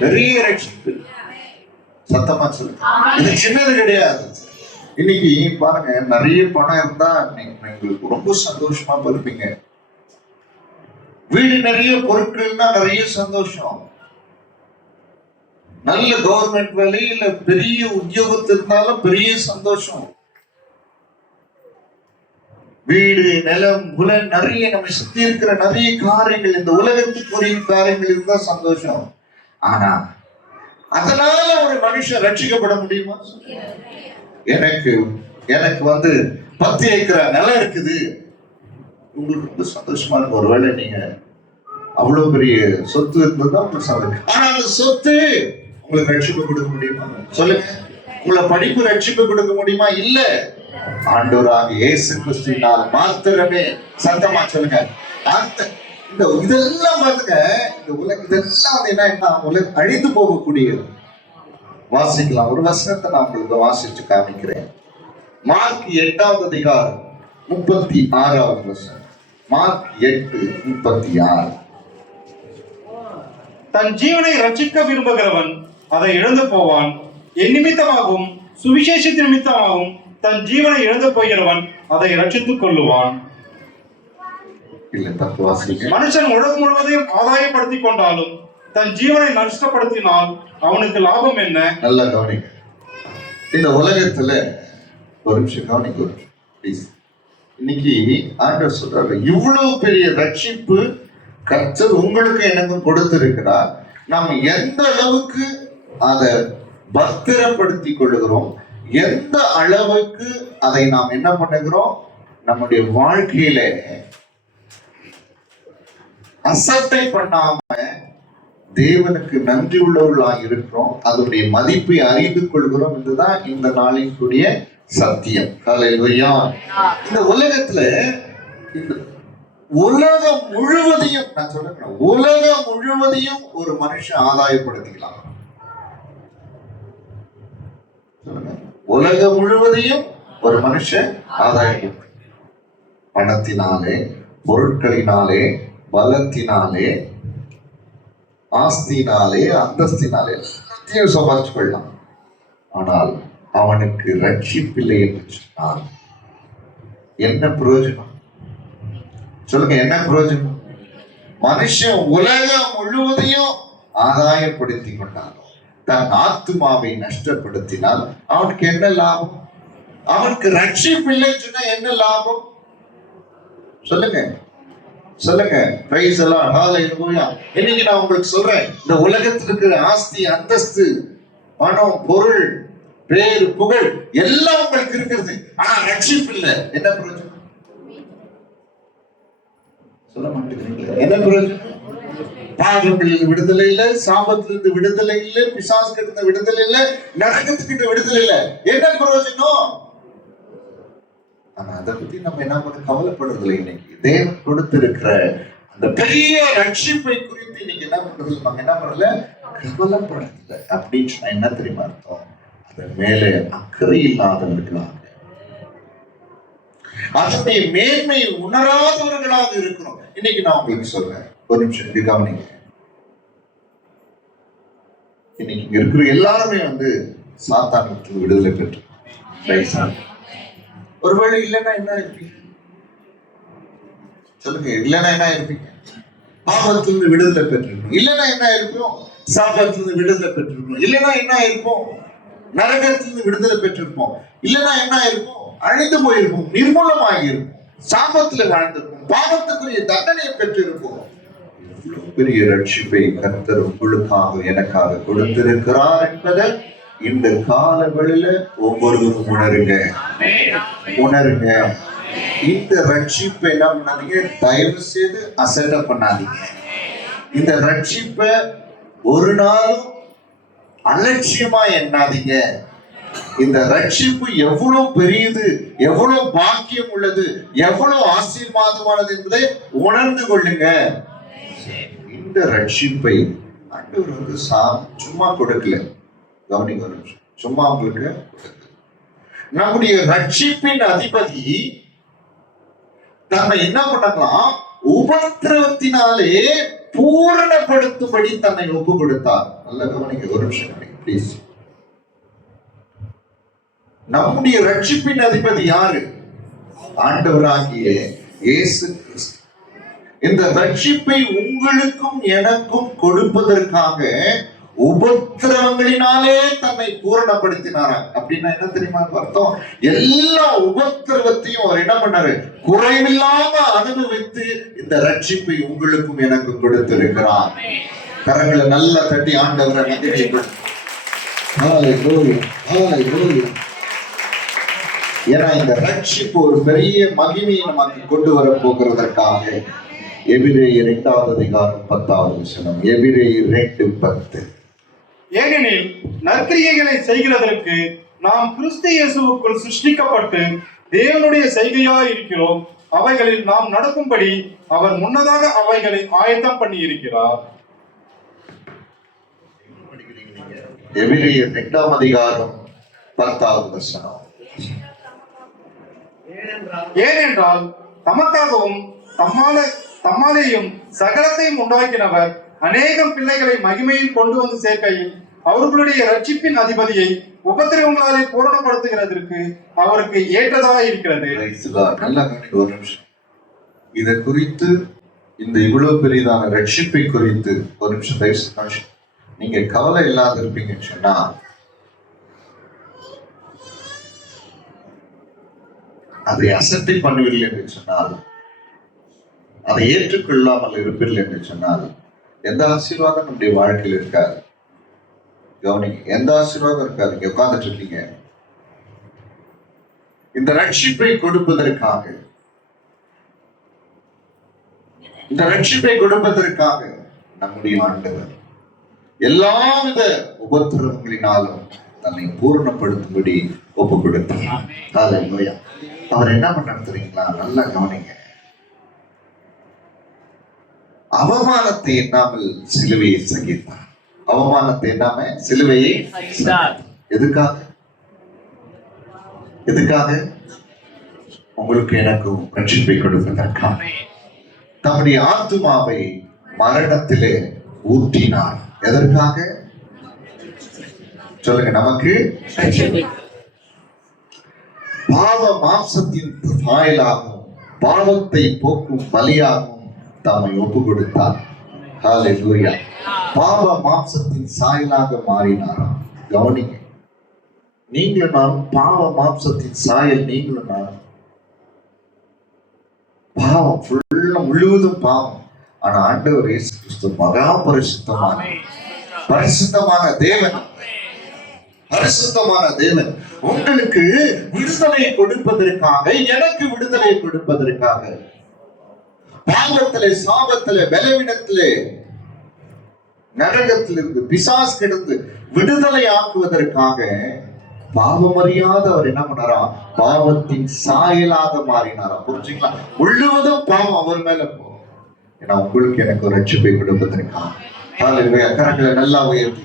பெரிய ரட்சிப்பு. சத்தமா சொல்லுங்க, இது சின்னது கிடையாது. இன்னைக்கு பாருங்க, நிறைய பணம் இருந்தா நீங்களுக்கு ரொம்ப சந்தோஷமா இருப்பீங்க. வீடு நிறைய பொருட்கள்னா நிறைய சந்தோஷம். நல்ல கவர்மெண்ட் வேலை இல்ல பெரிய உத்தியோகத்தில் இருந்தாலும் பெரிய சந்தோஷம். வீடு, நிலம், புலன், நிறைய நம்ம சுத்தி இருக்கிற நிறைய காரியங்கள், இந்த உலகத்துக்குரிய காரியங்கள் இருந்தா சந்தோஷம். ஆனா அதனால ஒரு மனுஷன் ரட்சிக்கப்பட முடியுமா? எனக்கு 10 ஏக்கர் நிலம் இருக்குது, உங்களுக்கு ரொம்ப சந்தோஷமா இருக்கும். ஒருவேளை நீங்க அவ்வளவு பெரிய சொத்து இருந்ததுதான் உங்களுக்கு சந்தோஷம். ஆனா அந்த சொத்து உங்களுக்கு ரட்சிப்பு கொடுக்க முடியுமா? சொல்லுங்க. உங்களை படிப்பு ரட்சிப்பு கொடுக்க முடியுமா? இல்ல. ஆண்டவராக இயேசு கிறிஸ்துவினால் மாத்திரமே. சத்தமா சொல்லுங்க. இதெல்லாம் பாருங்க, இந்த இதெல்லாம் என்ன அழிந்து போகக்கூடியது. வாசிக்கலாம். ஒரு வசனத்தை நான் உங்களுக்கு வாசிச்சு காமிக்கிறேன். மார்க் 8வது அதிகாரம் 36வது வசனம். மார்க் 8:36. தன் ஜீவனை ரட்சிக்க விரும்புகிறவன் அதை இழந்து போவான். என் நிமித்தமாகவும் சுவிசேஷத்தின் நிமித்தமாகவும் தன் ஜீவனை இழந்து போகிறவன் அதை ரட்சித்துக் கொள்ளுவான். மனுஷன் உலகம் முழுவதையும் ஆதாயப்படுத்திக் கொண்டாலும் தன் ஜீவனை நஷ்டப்படுத்தினால் அவனுக்கு லாபம் என்ன? நல்லா கவனிக்க. இந்த உலகத்துல ஒரு நிமிஷம் கவனிக்க. இன்னைக்கு ஆண்டவர் சொல்றாரு, இவ்வளவு பெரிய ரட்சிப்பு கர்த்தர் உங்களுக்கு எனக்கு கொடுத்திருக்கிறார். நாம் எந்த அளவுக்கு அதை பத்திரப்படுத்தி கொள்ளுகிறோம், எந்த அளவுக்கு அதை நாம் என்ன பண்ணுகிறோம், நம்முடைய வாழ்க்கையில அசட்டை பண்ணாம தேவனுக்கு நன்றி உள்ளவர்களாக இருக்கிறோம், அதனுடைய மதிப்பை அறிந்து கொள்கிறோம் என்றுதான் இந்த நாளினுடைய சத்தியம். ஹல்லேலூயா. இந்த உலகத்துல உலகம் முழுவதையும் நான் சொல்றேன், உலகம் முழுவதையும் ஒரு மனுஷன் ஆதாயப்படுத்திக்கலாம். உலகம் முழுவதையும் ஒரு மனுஷன் ஆதாயம், பணத்தினாலே, பொருட்களினாலே, பலத்தினாலே, ஆஸ்தினாலே, அந்தஸ்தினாலே எல்லாத்தையும் சம்பாதிச்சு கொள்ளலாம். ஆனால் அவனுக்கு ரட்சிப்பில்லை என்று சொன்னால் என்ன பிரயோஜனம்? சொல்லுங்க, என்ன பிரயோஜனம்? மனுஷன் உலகம் முழுவதையும் ஆதாயப்படுத்தி கொண்டாலும் தன் ஆத்துமாவை நஷ்டப்படுத்தினால் அவனுக்கு என்ன லாபம்? அவனுக்கு ரட்சிப்பில்லை சொன்னா என்ன லாபம்? சொல்லுங்க, சொல்லுங்க. பிரைஸ் எல்லாம். ஹல்லேலூயா. இன்னைக்கு நான் உங்களுக்கு சொல்றேன், இந்த உலகத்தில் இருக்கிற ஆஸ்தி, அந்தஸ்து, பணம், பொருள், பேர், புகழ் எல்லாம் உங்களுக்கு இருக்கிறது. ஆனா ரட்சிப்பு இல்லை. என்ன பிரயோஜனம்? சொல்ல மாட்டேங்கிறீங்களா? என்ன பிரயோஜனம்? பாவங்களில் விடுதலை இல்லை, சாபத்திலிருந்து விடுதலை இல்லை, பிசாசுகிட்ட விடுதலை இல்லை, நரகத்துக்கிட்ட விடுதலை இல்லை. என்ன பிரயோஜனம்? ஆனா அதை பத்தி நம்ம என்ன பண்ண கவலைப்படுறதில்லை. இன்னைக்கு தேவன் கொடுத்திருக்கிற அந்த பெரிய ரட்சிப்பை குறித்து இன்னைக்கு என்ன பண்றது, நம்ம என்ன பண்ணல, கவலைப்படல. அப்படின்னு சொன்னா என்ன தெரியுமா அர்த்தம்? அதன் மேலே அக்கறை இல்லாதவர்களாக, அதனுடைய மேன்மையை உணராதவர்களாக இருக்கிறோம். இன்னைக்கு நான் உங்களுக்கு சொல்றேன், ஒரு நிமிஷம் கவனிங்க. இன்னைக்கு இங்க இருக்கிற எல்லாருமே சாத்தானுக்கு விடுதலை பெற்று, ஒருவேளை இல்லைன்னா என்ன இருப்பீங்க? சொல்லுங்க, இல்லைன்னா என்ன இருப்பீங்க? பாவத்திலிருந்து விடுதலை பெற்றிருக்கோம். இல்லைன்னா என்ன இருப்போம்? சாபத்திலிருந்து விடுதலை பெற்றிருக்கோம். இல்லைன்னா என்ன இருப்போம்? நரகத்திலிருந்து விடுதலை பெற்றிருப்போம். இல்லைன்னா என்ன இருப்போம்? அழிந்து போயிருப்போம், நிர்மூலமாகி இருப்போம், சாபத்தில் வாழ்ந்திருப்போம், பாவத்துக்குரிய தண்டனையை பெற்றிருப்போம். பெரிய ரட்சிப்பை கர்த்தர் உங்களுக்காக எனக்காக கொடுத்திருக்கிறார் என்பதை இந்த காலங்களில ஒவ்வொருவரும் உணருங்க. இந்த ரட்சிப்பை என்ன பண்ணாதீங்க, தயவு செய்து அசட்டை பண்ணாதீங்க. இந்த ரட்சிப்பை ஒரு நாளும் அலட்சியமா எண்ணாதீங்க. இந்த ரட்சிப்பு எவ்வளவு பெரியது, எவ்வளவு பாக்கியம் உள்ளது, எவ்வளவு ஆசீர்வாதமானது என்பதை உணர்ந்து கொள்ளுங்க. இந்த ரட்சிப்பை ஆண்டவர் சும்மா கொடுக்கல. கவனிங்க, சும்மா உங்களுக்கு நம்முடைய ரட்சிப்பின் அதிபதி நம்ம என்ன பண்ணலாம், உபத்திரவத்தினாலே பூரணப்படுத்தும்படி தன்னை ஒப்பு கொடுத்தார். நல்ல கவனிங்க, ஒரு நிமிஷம் ப்ளீஸ். நம்முடைய ரட்சிப்பின் அதிபதி யாரு? ஆண்டவராகிய இயேசு கிறிஸ்து. இந்த ரட்சிப்பை உங்களுக்கும் எனக்கும் கொடுப்பதற்காக உபத்திரவங்களினாலே தன்னை பூரணப்படுத்தினாராம். அப்படின்னா என்ன தெரியுமா அர்த்தம்? எல்லா உபத்திரவத்தையும் அவர் என்ன பண்ணாரு? குறைவில்லாம அனுபவித்து இந்த ரட்சிப்பை உங்களுக்கும் எனக்கும் கொடுத்திருக்கிறார். கரங்களை நல்லா தட்டி ஆண்டவரை மகிமைப்படுத்து. ஏன்னா இந்த ரட்சிப்பு ஒரு பெரிய மகிமையை நமக்கு கொண்டு வர போகிறதற்காக எபிரேயர் 2வது அதிகாரம் 10வது வசனம். எபிரேயர் 2:10. ஏனெனில் நற்கிரியைகளை செய்கிறதற்கு நாம் கிறிஸ்து இயேசுவுக்குள் சிருஷ்டிக்கப்பட்டு தேவனுடைய செய்கையாய் இருக்கிறோம். அவைகளில் நாம் நடக்கும்படி அவர் முன்னதாக அவைகளை ஆயத்தம் பண்ணி இருக்கிறார். எபிரேயர் 2வது அதிகாரம் 10வது வசனம். ஏனென்றால் தமக்காகவும் தம்மாலேயும் சகலத்தையும் உண்டாக்கினவர் அநேகம் பிள்ளைகளை மகிமையில் கொண்டு வந்து சேர்க்கையில் அவர்களுடைய ரட்சிப்பின் அதிபதியை உபத்திரவங்களாலே பூரணப்படுத்துகிறதற்கு அவருக்கு ஏற்றதாக இருக்கிறது. ஒரு நிமிஷம் இதை குறித்து, இந்த இவ்வளவு பெரிதான ரட்சிப்பை குறித்து ஒரு நிமிஷம் நீங்க கவலை இல்லாத இருப்பீங்கன்னு சொன்னா, அதை அசட்டை பண்ணுவீர்கள் என்று சொன்னால், அதை ஏற்றுக்கொள்ளாமல் இருப்பீர்கள் என்று சொன்னால், எந்த ஆசீர்வாதம் நம்முடைய வாழ்க்கையில் இருக்காது. கவனிங்க, எந்த ஆசீர்வாதம் இருக்காது. இங்க உட்கார்ந்துட்டு இருக்கீங்க. இந்த ரட்சிப்பை கொடுப்பதற்காக நம்முடைய ஆண்டவர் எல்லாவித உபத்திரவங்களினாலும் தன்னை பூரணப்படுத்தும்படி ஒப்பு கொடுத்தார். ஹல்லேலூயா. அவர் என்ன பண்ணார் தெரியுங்களா? நல்லா கவனிங்க. அவமானத்தை எண்ணாமல் சிலுவையை சகித்தார். அவமானத்தை எண்ணாம சிலுவையை எதுக்காக? உங்களுக்கு எனக்கும் ரட்சிப்பை கொடுப்பதற்காக. தம்முடைய ஆத்துமாவை மரணத்திலே ஊற்றினார். எதற்காக சொல்லுங்க? நமக்கு பாவ மாம்சத்தின் சாயலாகவும் பாவத்தை போக்கும் பலியாகவும் தம்மை ஒப்பு கொடுத்தார். ஹல்லேலூயா. பாவ மாம்சத்தின் சாயலாக மாறினாராம். கவனிங்க, நீங்களும் நானும் பாவ மாம்சத்தின் சாயல். நீங்களும் நானும் பாவம் ஃபுல்லா முழுவதும் பாவம். ஆனா ஆண்டவர் இயேசு கிறிஸ்து மகா பரிசுத்தமான தேவன். பரிசுத்தமான தேவன் உங்களுக்கு விடுதலை கொடுப்பதற்காக, எனக்கு விடுதலை கொடுப்பதற்காக, பாவத்திலே, சாபத்திலே, பலவீனத்திலே, நரகத்திலிருந்து, பிசாஸ் கிடந்து விடுதலை ஆக்குவதற்காக பாவமறியாத அவர் என்ன பண்ணாரா? பாவத்தின் சாயலாக மாறினாரா. புரிஞ்சுங்களா? முழுவதும் பாவம் அவர் மேல போகும். ஏன்னா உங்களுக்கு எனக்கு ஒரு ரட்சிப்பை கொடுப்பதற்காக. கரங்களை நல்லா உயர்த்தி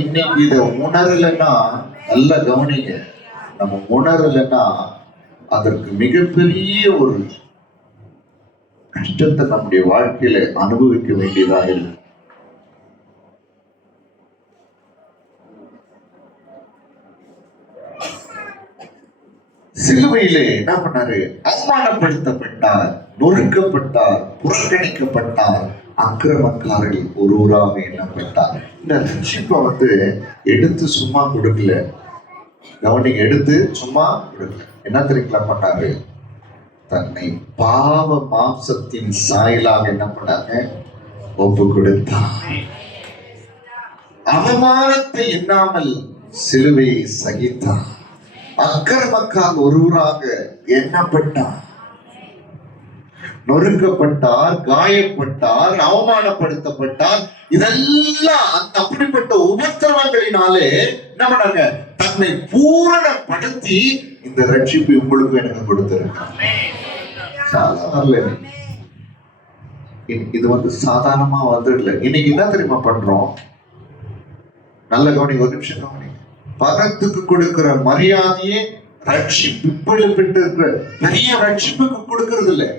இன்னைக்கு இதை உணரலைன்னா, நல்லா கவனிங்க, நம்ம உணரலைன்னா அதற்கு மிகப்பெரிய ஒரு கஷ்டத்தை நம்முடைய வாழ்க்கையில அனுபவிக்க வேண்டியதாக இருக்கு. சிலுவையிலே என்ன பண்ணாரு? அவமானப்படுத்தப்பட்டார், நொறுக்கப்பட்டார், புறக்கணிக்கப்பட்டார், அக்கிரமக்காரர்கள் ஒருவராக எண்ணப்பட்டார். இந்த ரட்சிப்பை எடுத்து சும்மா கொடுக்கல. கவனிங்க, எடுத்து சும்மா கொடுக்கல. என்ன தெரியுங்களா பண்ணாரு? தன்னை பாவ மாம்சத்தின் சாயலாக என்ன பண்ணாங்க? ஒப்பு கொடுத்தார். அவமானத்தை எண்ணாமல் சிலுவையை சகித்தார். அக்கிரமக்கால் ஒருவராக எண்ணப்பட்டார். நொறுக்கப்பட்டார், காயப்பட்டார், அவமானப்படுத்தப்பட்டார். இதெல்லாம் அப்படிப்பட்ட உபத்திரவங்களினாலே என்ன பண்ணாங்க? தன்னை பூரணப்படுத்தி இந்த ரட்சிப்பை உங்களுக்கு எனக்கு கொடுத்திருக்காங்க. இது சாதாரணமா வந்துடல. இன்னைக்கு என்ன தெரியுமா பண்றோம்? நல்ல கவனிங்க, ஒரு நிமிஷம் கவனிங்க. பணத்துக்கு கொடுக்கிற மரியாதையே ரட்சிப்பு, பெற்று பெரிய ரட்சிப்புக்கு கொடுக்கறது இல்லை.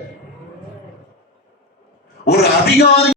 ஒரு அதிகாரி